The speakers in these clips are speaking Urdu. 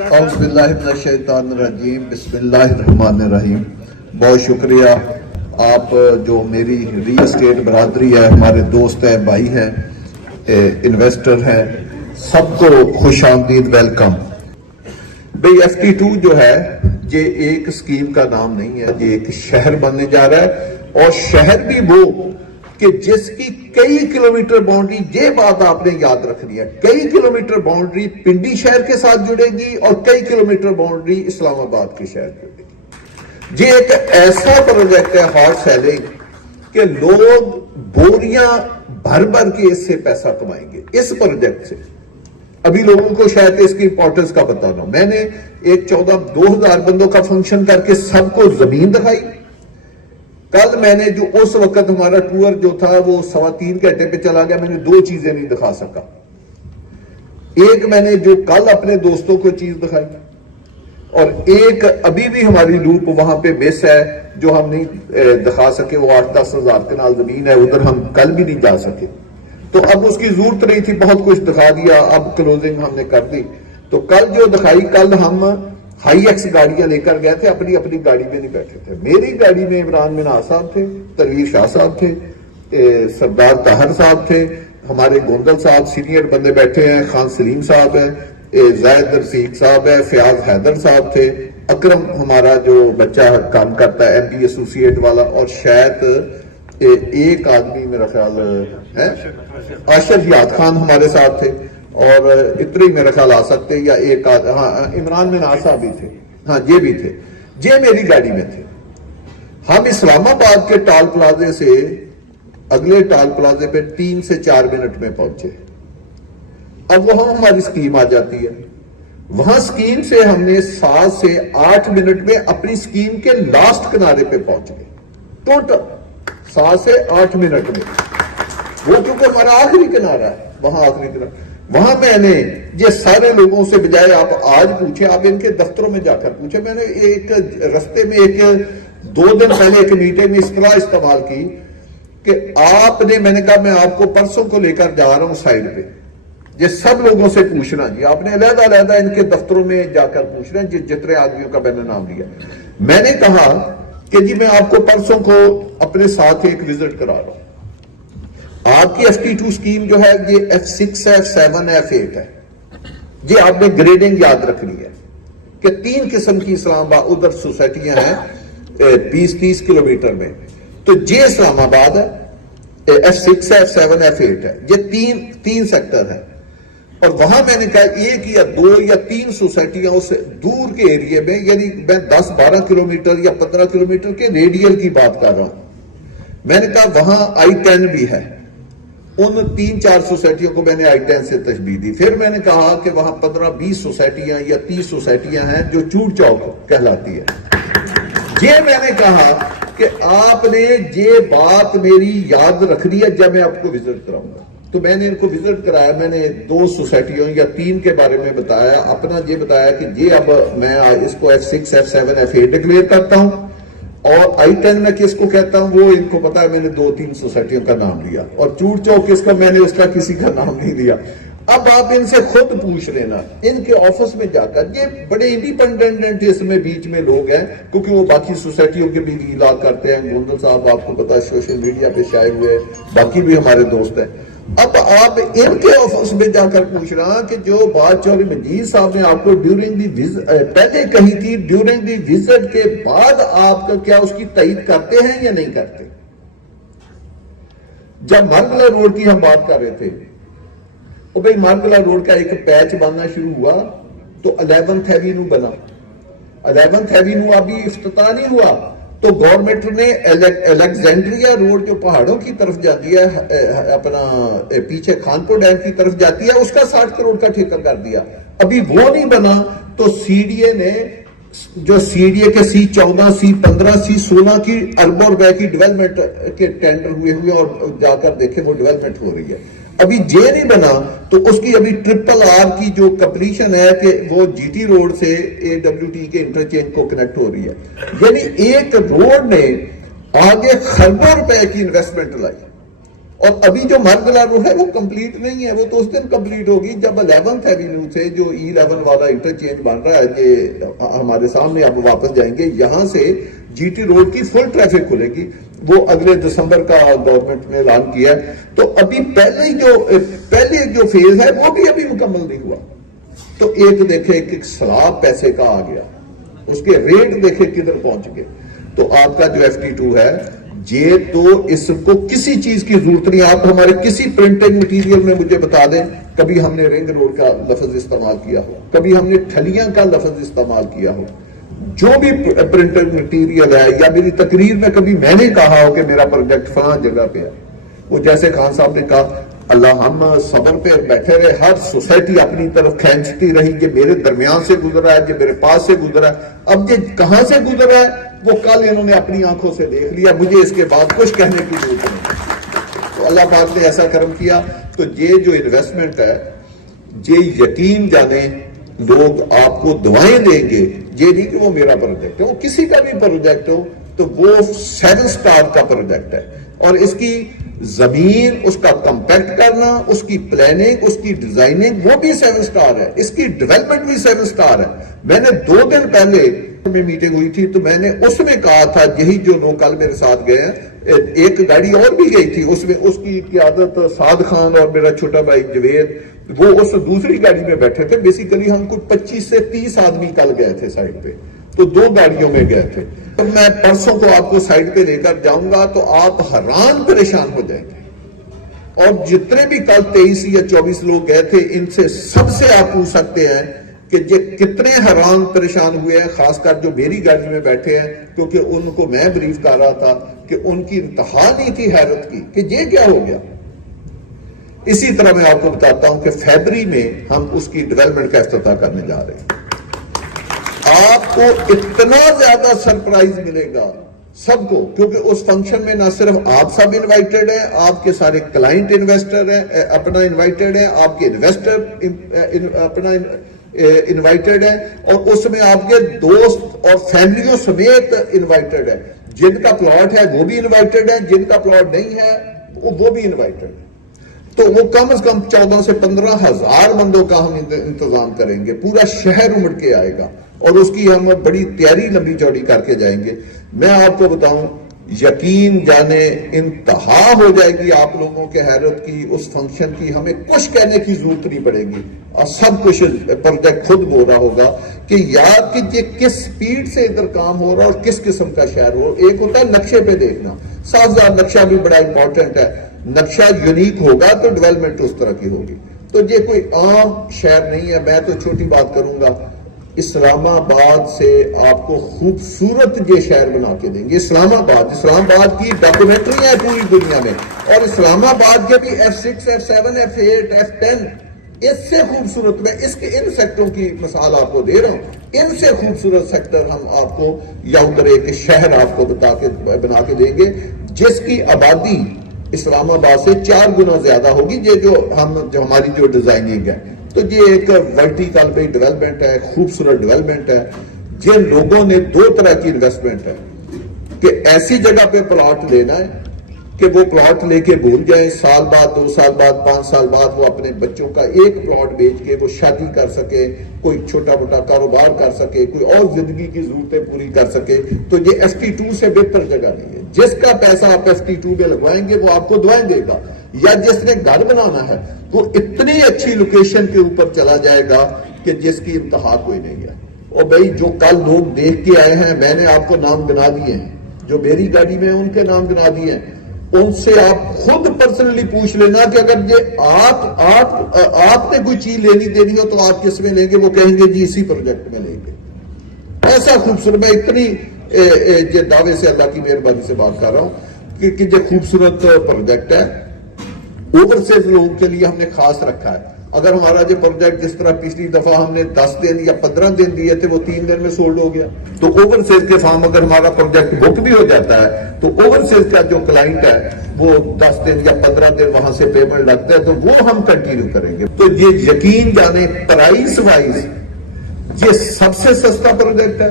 اعوذ باللہ من الشیطان الرجیم، بسم اللہ الرحمن الرحیم۔ بہت شکریہ آپ جو میری ریل اسٹیٹ برادری ہے، ہمارے دوست ہیں، بھائی ہیں، انویسٹر ہیں، سب کو خوش آمدید، ویلکم۔ بھئی FT2 جو ہے یہ ایک اسکیم کا نام نہیں ہے، یہ ایک شہر بننے جا رہا ہے، اور شہر بھی وہ کہ جس کی کئی کلومیٹر باؤنڈری، یہ بات آپ نے یاد رکھنی ہے، کئی کلومیٹر باؤنڈری پنڈی شہر کے ساتھ جڑے گی اور کئی کلومیٹر باؤنڈری اسلام آباد کے شہر جڑے گی۔ یہ ایک ایسا پروجیکٹ ہے ہارڈ سیلنگ کہ لوگ بوریاں بھر بھر کے اس سے پیسہ کمائیں گے اس پروجیکٹ سے۔ ابھی لوگوں کو شاید اس کی امپورٹنس کا پتہ نہ ہو۔ میں نے ایک 2000 بندوں کا فنکشن کر کے سب کو زمین دکھائی۔ کل میں نے جو اس وقت ہمارا ٹور جو تھا وہ 3.25 گھنٹے پہ چلا گیا، میں نے 2 چیزیں نہیں دکھا سکا۔ ایک میں نے جو کل اپنے دوستوں کو چیز دکھائی، اور ایک ابھی بھی ہماری لوپ وہاں پہ مس ہے جو ہم نہیں دکھا سکے، وہ 8-10 ہزار کنال زمین ہے، ادھر ہم کل بھی نہیں جا سکے۔ تو اب اس کی ضرورت نہیں تھی، بہت کچھ دکھا دیا، اب کلوزنگ ہم نے کر دی۔ تو کل جو دکھائی، کل ہم ہائی ایکس گاڑیاں لے کر گئے تھے، اپنی گاڑی میں نہیں بیٹھے تھے۔ میری گاڑی میں عمران مناز صاحب تھے، تنویر شاہ صاحب تھے، سردار طاہر صاحب تھے، ہمارے گوندل صاحب سینئر بندے بیٹھے ہیں، خان سلیم صاحب ہیں، زید رفیق صاحب ہے، فیاض حیدر صاحب تھے، اکرم ہمارا جو بچہ کام کرتا ہے MD ایسوسیٹ والا، اور شاید ایک آدمی میرا خیال ہے اشرف یاد خان ہمارے ساتھ تھے، اور اتنے ہی میرا خیال آ سکتے، یا ایک عمران مناز صاحب بھی تھے، ہاں یہ بھی تھے، یہ میری گاڑی میں تھے۔ ہم اسلام آباد کے ٹال پلازے سے اگلے ٹال پلازے پہ 3 سے 4 منٹ میں پہنچے۔ اب وہاں ہماری سکیم آ جاتی ہے، وہاں سکیم سے ہم نے 7 سے 8 منٹ میں اپنی سکیم کے لاسٹ کنارے پہ پہنچ گئے، ٹوٹل 7 سے 8 منٹ میں۔ وہ کیونکہ ہمارا آخری کنارہ ہے، وہاں آخری کنارہ، وہاں میں نے یہ سارے لوگوں سے بجائے آپ آج پوچھیں، آپ ان کے دفتروں میں جا کر پوچھیں، میں نے ایک رستے میں 2 دن پہلے ایک میٹنگ میں اصطلاح استعمال کی کہ آپ نے، میں نے کہا میں آپ کو پرسوں کو لے کر جا رہا ہوں سائڈ پہ، یہ سب لوگوں سے پوچھنا جی، آپ نے علیحدہ ان کے دفتروں میں جا کر پوچھنا جتنے آدمیوں کا میں نے نام لیا۔ میں نے کہا کہ جی میں آپ کو پرسوں کو اپنے ساتھ ایک وزٹ کرا رہا ہوں۔ آپ کی FT2 سکیم جو ہے یہ F6 ہے، F7 ہے، F8 ہے۔ یہ آپ نے گریڈنگ یاد رکھنی ہے کہ 3 قسم کی اسلام آباد ادھر سوسائٹیاں ہیں 20-30 کلومیٹر میں۔ تو یہ اسلام آباد ہے، F6 ہے، F7 ہے، F8 ہے، یہ تین سیکٹر ہے۔ اور وہاں میں نے کہا 1 یا 2 یا 3 سوسائٹیاں اس دور کے ایریے میں، یعنی میں 10-12 کلومیٹر یا 15 کلومیٹر کے ریڈیل کی بات کر رہا ہوں۔ میں نے کہا وہاں I-10 بھی ہے، ان 3-4 سوسائٹیوں کو میں نے I-10 سے تشبیہ دی۔ پھر میں نے کہا کہ وہاں 15-20 سوسائٹیاں یا 30 سوسائٹیاں ہیں جو چوڑ چوک کہلاتی ہے۔ یہ میں نے کہا کہ آپ نے یہ بات میری یاد رکھنی ہے جب میں آپ کو وزٹ کراؤں گا۔ تو میں نے ان کو وزٹ کرایا، میں نے 2 سوسائٹیوں یا 3 کے بارے میں بتایا، اپنا یہ بتایا کہ یہ اب میں اس کو F6 F7 F8 ڈکلیئر کرتا ہوں، اور I-10 میں کس کو کہتا ہوں وہ ان کو پتا ہے، میں نے 2-3 سوسائٹیوں کا نام لیا، اور چوڑ چوک کس کا، میں نے اس کا کسی کا نام نہیں لیا۔ اب آپ ان سے خود پوچھ لینا، ان کے آفس میں جا کر، یہ بڑے انڈیپینڈنٹ اس میں بیچ میں لوگ ہیں کیونکہ وہ باقی سوسائٹیوں کے بھی اعلان کرتے ہیں، گوندل صاحب آپ کو پتا ہے سوشل میڈیا پہ شائع ہوئے، باقی بھی ہمارے دوست ہیں۔ اب آپ ان کے آفس میں جا کر پوچھنا کہ جو بات چودھری مجید صاحب نے آپ کو پہلے کہی تھی، ڈیورنگ دی وزٹ کے بعد آپ کا کیا اس کی تائید کرتے ہیں یا نہیں کرتے؟ جب مرگلہ روڈ کی ہم بات کر رہے تھے، تو بھئی مرگلہ روڈ کا ایک پیچ بننا شروع ہوا تو 11th ایوینیو بنا۔ 11th ایوینیو ابھی افتتاح نہیں ہوا تو گورنمنٹ نے الیگزینڈریا روڈ جو پہاڑوں کی طرف جاتی ہے، اپنا پیچھے خانپور ڈیم کی طرف جاتی ہے، اس کا 60 کروڑ کا ٹھیکہ کر دیا۔ ابھی وہ نہیں بنا تو CDA نے، جو CDA کے C14 C15 C16 کی اربوں روپے کی ڈیولپمنٹ کے ٹینڈر ہوئے اور جا کر دیکھیں وہ ڈیولپمنٹ ہو رہی ہے۔ ابھی جے نہیں بنا تو اس کی ابھی RRR کی جو کمپلیشن ہے کہ وہ GT روڈ سے AWT کے انٹرچینج کو کنیکٹ ہو رہی ہے، یعنی ایک روڈ نے آگے خربوں روپے کی انویسٹمنٹ لائی۔ اور ابھی جو مرگلا روڈ ہے وہ کمپلیٹ نہیں ہے, وہ تو اس دن کمپلیٹ ہوگی جب 11th ایوینیو سے جو E11 والا انٹرچینج بن رہا ہے یہ ہمارے سامنے, اب واپس جائیں گے, یہاں سے جی ٹی روڈ کی فل ٹریفک کھلے گی, وہ اگلے دسمبر کا گورنمنٹ نے اعلان کیا ہے. تو ابھی پہلے جو فیز ہے وہ بھی ابھی مکمل نہیں ہوا. تو ایک دیکھے کہ سلاب پیسے کا آ گیا, اس کے ریٹ دیکھے کدھر پہنچ گئے. تو آپ کا جو FT2 ہے یہ تو اس کو کسی چیز کی ضرورت نہیں. آپ ہمارے کسی پرنٹنگ مٹیریل میں مجھے بتا دیں کبھی ہم نے رنگ روڈ کا لفظ استعمال کیا ہو, کبھی ہم نے ٹھلیاں کا لفظ استعمال کیا ہو. جو بھی پرنٹنگ مٹیریل ہے یا میری تقریر میں کبھی میں نے کہا ہو کہ میرا پروجیکٹ فلاں جگہ پہ ہے, وہ جیسے خان صاحب نے کہا اللہ ہم صبر پہ بیٹھے رہے, ہر سوسائٹی اپنی طرف کھینچتی رہی, یہ میرے درمیان سے گزرا ہے, یہ میرے پاس سے گزرا ہے. اب یہ کہاں سے گزرا ہے وہ کل انہوں نے اپنی آنکھوں سے دیکھ لیا, مجھے اس کے بعد کچھ کہنے کی ضرورت نہیں. تو اللہ پاک نے ایسا کرم کیا. تو یہ جو انویسٹمنٹ ہے یہ یقین جانے لوگ آپ کو دعائیں دیں گے, یہ نہیں کہ وہ میرا پروجیکٹ ہے, وہ کسی کا بھی پروجیکٹ ہو تو وہ 7 سٹار کا پروجیکٹ ہے. اور اس کی زمین, اس کا کمپیکٹ کرنا, اس کی پلاننگ, اس کی ڈیزائننگ وہ بھی 7 سٹار ہے, اس کی ڈیولپمنٹ بھی 7 سٹار ہے. میں نے 2 دن پہلے میں میٹنگ ہوئی تھی تو میں نے اس میں کہا تھا, یہی جو لوگ کل میرے ساتھ گئے ہیں, ایک گاڑی اور بھی گئی تھی, اس میں اس کی قیادت سعد خان اور میرا چھوٹا بھائی جوید, وہ اس دوسری گاڑی میں بیٹھے تھے. بیسیکلی ہم کو 25 سے 30 آدمی کل گئے تھے سائٹ پہ, تو 2 گاڑیوں میں گئے تھے. میں پرسوں کو آپ کو سائٹ پہ لے کر جاؤں گا تو آپ حیران پریشان ہو جائیں گے. اور جتنے بھی کل 23 یا 24 لوگ گئے تھے ان سے سب سے آپ پوچھ سکتے ہیں کہ یہ کتنے حیران پریشان ہوئے ہیں, خاص کر جو میری گاڑی میں بیٹھے ہیں, کیونکہ ان کو میں بریف کر رہا تھا کہ ان کی انتہا نہیں تھی حیرت کی کہ یہ کیا ہو گیا. اسی طرح میں آپ کو بتاتا ہوں کہ فیبری میں ہم اس کی ڈیولپمنٹ کا افتتاح کرنے جا رہے ہیں. آپ کو اتنا زیادہ سرپرائز ملے گا سب کو, کیونکہ اس فنکشن میں نہ صرف آپ سب انوائٹڈ ہیں, آپ کے سارے کلائنٹ انویسٹر ہیں اپنا انوائٹڈ ہیں, آپ کے انویسٹر اپنا انوائٹڈ ہیں, اور اس میں آپ کے دوست اور فیملیوں سمیت انوائٹڈ ہیں. جن کا پلاٹ ہے وہ بھی انوائٹڈ ہیں, جن کا پلاٹ نہیں ہے وہ بھی انوائٹڈ ہیں. تو وہ کم از کم 14 سے 15 ہزار بندوں کا ہم انتظام کریں گے. پورا شہر امڑ کے آئے گا اور اس کی ہم بڑی تیاری لمبی چوڑی کر کے جائیں گے. میں آپ کو بتاؤں یقین جانے انتہا ہو جائے گی آپ لوگوں کے حیرت کی. اس فنکشن کی ہمیں کچھ کہنے کی ضرورت نہیں پڑے گی, اور سب کچھ پروجیکٹ خود بول رہا ہوگا کہ یار کہ یہ کس سپیڈ سے ادھر کام ہو رہا اور کس قسم کا شہر ہو. ایک ہوتا ہے نقشے پہ دیکھنا, سازگار نقشہ بھی بڑا امپورٹنٹ ہے, نقشہ یونیک ہوگا تو ڈیولپمنٹ اس طرح کی ہوگی. تو یہ کوئی عام شہر نہیں ہے. میں تو چھوٹی بات کروں گا, اسلام آباد سے آپ کو خوبصورت یہ شہر بنا کے دیں گے. اسلام آباد کی ڈاکومنٹری ہے پوری دنیا میں, اور اسلام آباد کے بھی F6 F7 F8 F10 اس سے خوبصورت, میں ان سیکٹروں کی مثال آپ کو دے رہا ہوں, ان سے خوبصورت سیکٹر ہم آپ کو یا ادھر ایک شہر آپ کو بنا کے دیں گے جس کی آبادی اسلام آباد سے 4 گنا زیادہ ہوگی. یہ جو ہماری جو ڈیزائننگ ہے, تو یہ ایک ورٹیکل پہ ڈیولپمنٹ ہے, خوبصورت ڈیولپمنٹ ہے. جن لوگوں نے 2 طرح کی انویسٹمنٹ ہے کہ ایسی جگہ پہ پلاٹ لینا ہے کہ وہ پلاٹ لے کے بھول جائیں, سال بعد 2 سال بعد 5 سال بعد وہ اپنے بچوں کا ایک پلاٹ بیچ کے وہ شادی کر سکے, کوئی چھوٹا موٹا کاروبار کر سکے, کوئی اور زندگی کی ضرورتیں پوری کر سکے. تو یہ FT2 سے بہتر جگہ نہیں ہے. جس کا پیسہ آپ FT2 میں لگوائیں گے وہ آپ کو دعائیں دے گا, یا جس نے گھر بنانا ہے وہ اتنی اچھی لوکیشن کے اوپر چلا جائے گا کہ جس کی انتہا کوئی نہیں ہے. اور بھائی جو کل لوگ دیکھ کے آئے ہیں, میں نے آپ کو نام گنا دیے ہیں, جو میری گاڑی میں ان کے نام گنا دیے ہیں, ان سے آپ خود پرسنلی پوچھ لینا کہ اگر یہ آپ نے کوئی چیز لینی دینی ہو تو آپ کس میں لیں گے, وہ کہیں گے جی اسی پروجیکٹ میں لیں گے. ایسا خوبصورت, میں اتنی یہ دعوے سے اللہ کی مہربانی سے بات کر رہا ہوں کہ یہ خوبصورت پروجیکٹ ہے. اوورسیز لوگوں کے لیے ہم نے خاص رکھا ہے. اگر ہمارا جو پروجیکٹ جس طرح پچھلی دفعہ ہم نے 10 دن یا 15 دن دیے تھے وہ 3 دن میں سولڈ ہو گیا, تو اوورسیز کے فارم اگر ہمارا پروجیکٹ بک بھی ہو جاتا ہے تو اوورسیز کا جو کلائنٹ ہے وہ 10 دن یا 15 دن وہاں سے پیمنٹ لگتا ہے, تو وہ ہم کنٹینیو کریں گے. تو یہ یقین جانے پرائس وائز یہ سب سے سستا پروجیکٹ ہے,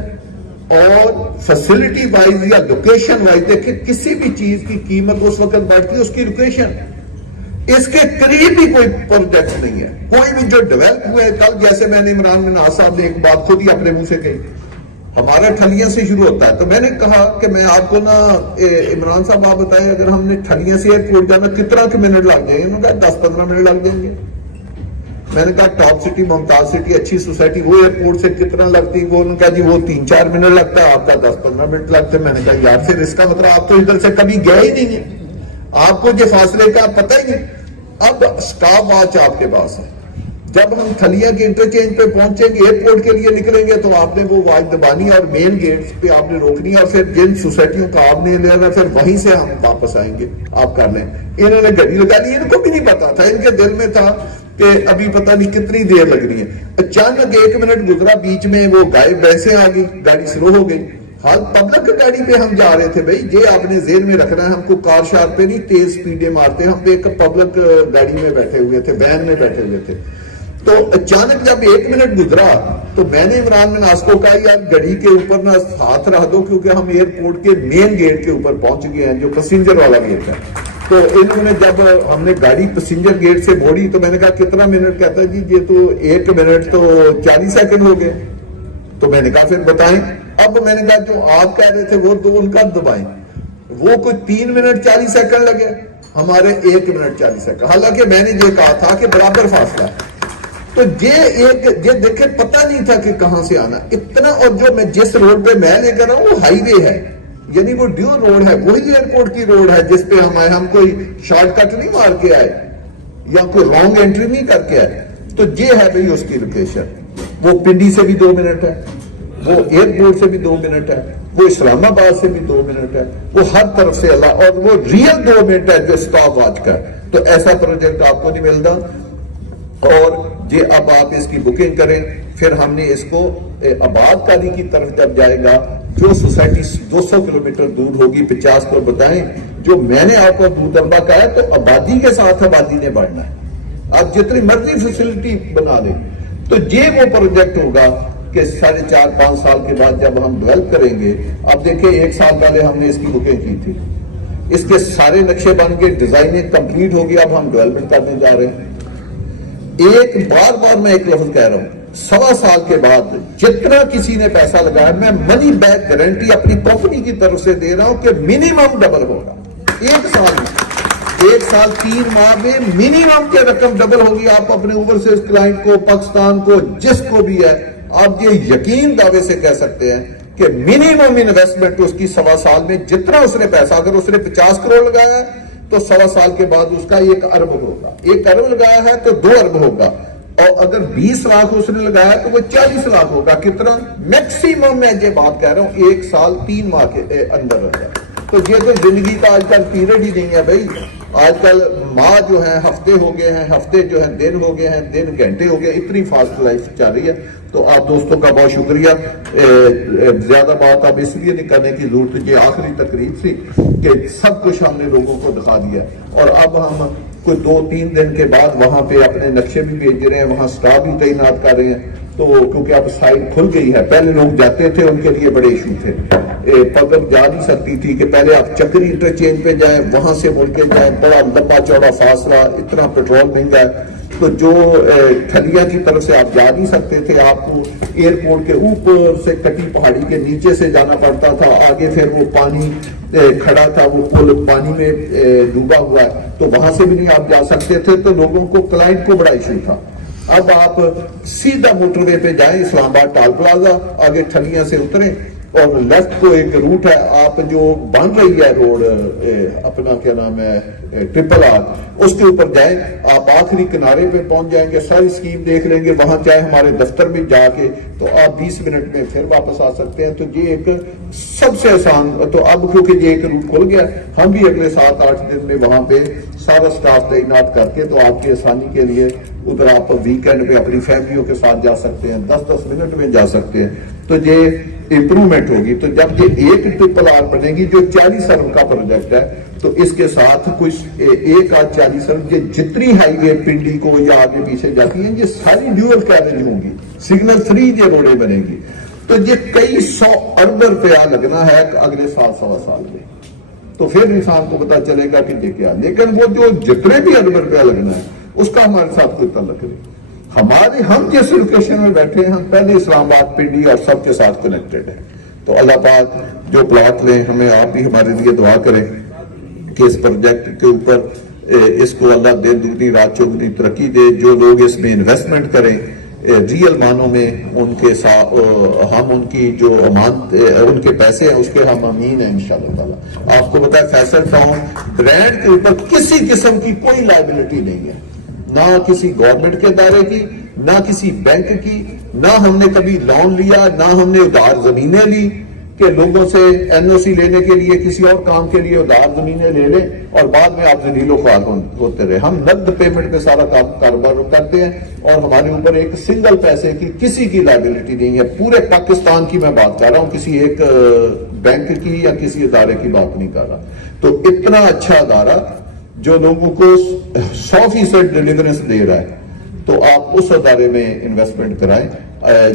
اور فیسلٹی وائز یا لوکیشن وائز دیکھیں کسی بھی چیز کی قیمت اس وقت بڑھتی ہے اس کی لوکیشن. اس کے قریب بھی کوئی پروجیکٹ نہیں ہے، کوئی بھی جو ڈیولپ ہوئے. کل جیسے میں نے عمران مناز صاحب نے ایک بات خود ہی اپنے منہ سے کہی، ہمارا ٹھلیاں سے شروع ہوتا ہے. تو میں نے کہا کہ میں آپ کو نا عمران صاحب آپ بتائیں اگر ہم نے ٹھلیاں سے ایئرپورٹ جانا کتنا منٹ لگ جائیں گے؟ انہوں نے کہا 10-15 منٹ لگ جائیں گے. میں نے کہا ٹاپ سٹی ممتاز سٹی اچھی سوسائٹی وہ ایئرپورٹ سے کتنا لگتی؟ وہ انہوں نے کہا جی وہ 3-4 منٹ لگتا ہے، آپ کا 10-15 منٹ لگتے ہیں. میں نے کہا یار پھر اس کا مطلب آپ تو ادھر سے کبھی گئے ہی نہیں ہیں، آپ کو یہ فاصلے کا پتہ ہی نہیں. اب اسٹاپ واچ آپ کے پاس ہے، جب ہم تھلیا کے انٹرچینج پہ پہنچیں گے ایئرپورٹ کے لیے نکلیں گے تو آپ نے وہ واچ دبانی اور مین گیٹس پہ آپ نے روکنی اور پھر جن سوسائٹیوں کا آپ نے لینا پھر وہیں سے ہم واپس آئیں گے، آپ کر لیں. انہوں نے گاڑی لگا لی، ان کو بھی نہیں پتا تھا، ان کے دل میں تھا کہ ابھی پتہ نہیں کتنی دیر لگ رہی ہے. اچانک 1 منٹ گزرا، بیچ میں وہ غائب ویسے آ گئی، گاڑی سلو ہو گئی. حال پبلک گاڑی پہ ہم جا رہے تھے. بھائی یہ آپ نے ذہن میں رکھنا ہے، ہم کو کار شار پہ نہیں تیز سپیڈیں مارتے، ہم پہ ایک پبلک گاڑی میں بیٹھے ہوئے تھے، وین میں بیٹھے ہوئے تھے. تو اچانک جب 1 منٹ گزرا تو میں نے عمران مناز کو کہا یار گاڑی کے اوپر نہ ہاتھ رکھ دو کیونکہ ہم ایئرپورٹ کے مین گیٹ کے اوپر پہنچ گئے ہیں جو پیسنجر والا گیٹ ہے. تو انہوں نے جب ہم نے گاڑی پیسنجر گیٹ سے موڑی تو میں نے کہا کتنا منٹ؟ کہتا ہے جی یہ تو 1 منٹ تو 40 سیکنڈ ہو گئے. تو میں نے کہا پھر بتائیں. اب میں نے کہا جو آپ کہہ رہے تھے وہ تو ان کا دبائیں، وہ کوئی 3 منٹ 40 سیکنڈ لگے، ہمارے 1 منٹ 40 سیکنڈ، حالانکہ میں نے یہ کہا تھا کہ برابر فاصلہ ہے. تو یہ دیکھیں پتہ نہیں تھا کہ کہاں سے آنا اتنا. اور جو میں جس روڈ پہ میں لے کر رہا ہوں وہ ہائی وے ہے، یعنی وہ ڈیو روڈ ہے، وہی ایئرپورٹ کی روڈ ہے جس پہ ہم آئے. ہم کوئی شارٹ کٹ نہیں مار کے آئے یا کوئی رانگ انٹری نہیں کر کے آئے. تو یہ ہے بھئی اس کی لوکیشن. وہ پنڈی سے بھی 2 منٹ ہے، وہ ایئرپورٹ سے بھی 2 منٹ ہے، وہ اسلام آباد سے بھی 2 منٹ ہے، وہ ہر طرف سے اللہ، اور وہ ریئل 2 منٹ ہے جو اسٹاپ واچ کا ہے. تو ایسا پروجیکٹ آپ کو نہیں ملتا. اور یہ اب آپ اس کی بکنگ کریں. پھر ہم نے اس کو آباد کاری کی طرف جب جائے گا، جو سوسائٹی 200 کلومیٹر دور ہوگی 50 کو بتائیں، جو میں نے آپ کو دور دمبا کہا ہے، تو آبادی کے ساتھ آبادی نے بڑھنا ہے. آپ جتنی مرضی فیسلٹی بنا لیں. تو یہ وہ پروجیکٹ ہوگا کہ 4.5-5 سال کے بعد جب ہم ڈیولپ کریں گے. اب دیکھیں 1 سال پہلے ہم نے اس کی بکنگ کی تھی، اس کے سارے نقشے بن کے ڈیزائننگ کمپلیٹ ہوگی. اب ہم ڈیولپمنٹ کرنے جا رہے ہیں. بار میں ایک لفظ کہہ رہا ہوں، 1.25 سال کے بعد جتنا کسی نے پیسہ لگایا میں منی بیک گارنٹی اپنی کمپنی کی طرف سے دے رہا ہوں کہ منیمم ڈبل ہوگا. 1 سال میں، 1 سال 3 ماہ میں منیمم کی رقم ڈبل ہوگی. آپ اپنے اوورسیز کلائنٹ کو، پاکستان کو، جس کو بھی ہے، آپ یہ یقین دعوے سے کہہ سکتے ہیں کہ منیمم انویسٹمنٹ اس کی 1.25 سال میں جتنا اس نے پیسہ، اگر اس نے 50 کروڑ لگایا ہے تو 1.25 سال کے بعد اس کا 1 ارب ہوگا. 1 ارب لگایا ہے تو 2 ارب ہوگا. اور اگر 20 لاکھ اس نے لگایا تو وہ 40 لاکھ ہوگا. کتنا میکسیمم میں یہ بات کہہ رہا ہوں 1 سال 3 ماہ کے اندر رہتا ہے. تو یہ تو زندگی کا آج کل پیریڈ ہی نہیں ہے بھائی. آج کل ماہ جو ہیں ہفتے ہو گئے ہیں، ہفتے جو ہیں دن ہو گئے ہیں، دن گھنٹے ہو گئے. اتنی فاسٹ لائف چل رہی ہے. تو آپ دوستوں کا بہت شکریہ. زیادہ بات اب اس لیے نہیں کرنے کی ضرورت، یہ آخری تقریب تھی کہ سب کچھ ہم نے لوگوں کو دکھا دیا. اور اب ہم کوئی 2-3 دن کے بعد وہاں پہ اپنے نقشے بھی بھیج رہے ہیں، وہاں سٹاف بھی تعینات کر رہے ہیں. تو کیونکہ اب سائٹ کھل گئی ہے، پہلے لوگ جاتے تھے ان کے لیے بڑے ایشو تھے. پبلک جا نہیں سکتی تھی کہ پہلے آپ چکری انٹرچینج پہ جائیں، وہاں سے مڑ کے جائیں، بڑا لمبا چوڑا فاصلہ، اتنا پیٹرول مہنگا ہے. تو جو ٹھلیا کی طرف سے آپ جا نہیں سکتے تھے، آپ کو ایئرپورٹ کے اوپر سے کٹی پہاڑی کے نیچے سے جانا پڑتا تھا. آگے پھر وہ پانی کھڑا تھا، وہ پل پانی میں ڈوبا ہوا ہے، تو وہاں سے بھی نہیں آپ جا سکتے تھے. تو لوگوں کو، کلائنٹ کو بڑا ایشو تھا. اب آپ سیدھا موٹر وے پہ جائیں، اسلام آباد ٹال پلازا، آگے ٹھلیا سے اتریں اور لیفٹ کو ایک روٹ ہے، آپ جو بن رہی ہے روڈ اپنا کیا نام ہے ٹرپل آر، اس کے اوپر جائیں. آپ آخری کنارے پہ پہنچ جائیں گے، ساری اسکیم دیکھ لیں گے. وہاں چاہے ہمارے دفتر میں جا کے تو آپ 20 منٹ میں پھر واپس آ سکتے ہیں. تو یہ ایک سب سے آسان. تو اب کیونکہ یہ ایک روٹ کھل گیا، ہم بھی اگلے 7-8 دن میں وہاں پہ سارا سٹاف تعینات کر کے تو آپ کی آسانی کے لیے ادھر آپ ویکینڈ پہ اپنی فیملیوں کے ساتھ جا سکتے ہیں، 10-10 منٹ میں جا سکتے ہیں. تو یہ امپرومنٹ ہوگی. تو جب یہ ایک ٹرپل آر بنے گی جو 40 ارب کا پروجیکٹ ہے، تو اس کے ساتھ کچھ 1-40 ارب یہ جتنی ہائی وے پنڈی کو یا آگے پیچھے جاتی ہیں، یہ ساری ڈیول کیریج ہوں گی، سگنل فری یہ روڈیں بنے گی. تو یہ کئی 100 ارب روپیہ لگنا ہے اگلے 7-سوا سال میں. تو پھر انسان کو پتا چلے گا کہ یہ کیا. لیکن وہ جو جتنے بھی ارب روپیہ لگنا ہے اس کا ہمارے ساتھ کوئی تعلق نہیں. ہم جس لوکیشن میں بیٹھے ہیں ہم پہلے اسلام آباد پنڈی اور سب کے ساتھ کنیکٹڈ ہیں. تو اللہ پاک جو پلاٹ لیں ہمیں آپ بھی ہمارے لیے دعا کریں کہ اس پروجیکٹ کے اوپر اس کو اللہ دن دگنی رات چوگنی ترقی دے. جو لوگ اس میں انویسٹمنٹ کریں ریئل معنوں میں ان کے ساتھ ہم ان کی جو امانت ان کے پیسے ہیں اس کے ہم امین ہیں انشاءاللہ تعالی. آپ کو پتا ہے فیصل ٹاؤن برانڈ کے اوپر کسی قسم کی کوئی لائبلٹی نہیں ہے, نہ کسی گورنمنٹ کے ادارے کی, نہ کسی بینک کی, نہ ہم نے کبھی لون لیا, نہ ہم نے ادھار زمینیں لی کہ لوگوں سے این او سی لینے کے لیے کسی اور کام کے لیے ادھار زمینیں لے لیں اور بعد میں آپ ذلیل و خوار ہوتے رہے. ہم نقد پیمنٹ پہ سارا کاروبار کرتے ہیں اور ہمارے اوپر ایک سنگل پیسے کی کسی کی لائبلٹی نہیں ہے. پورے پاکستان کی میں بات کر رہا ہوں, کسی ایک بینک کی یا کسی ادارے کی بات نہیں کر رہا. تو اتنا اچھا ادارہ جو لوگوں کو 100% ڈیلیورنس دے رہا ہے, تو آپ اس ادارے میں انویسٹمنٹ کرائیں.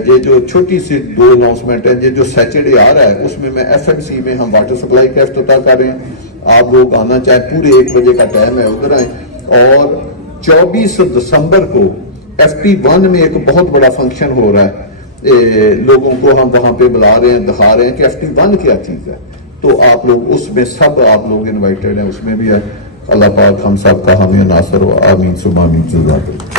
یہ جو چھوٹی سی 2 اناؤنسمنٹ ہیں, یہ جو سیچرڈے آ رہا ہے اس میں میں FMC میں ہم واٹر سپلائی کا افتتاح کر رہے ہیں. آپ لوگ آنا چاہیں پورے 1 بجے کا ٹائم ہے, ادھر آئیں. اور 24 دسمبر کو FT1 میں ایک بہت بڑا فنکشن ہو رہا ہے, لوگوں کو ہم وہاں پہ بلا رہے ہیں, دکھا رہے ہیں کہ FT1 کیا چیز ہے. تو آپ لوگ اس میں سب آپ لوگ انوائٹیڈ ہیں, اس میں بھی ہے. اللہ پاک ہم سب کا حامی ناصر و آمین ثم آمین. جزاک اللہ.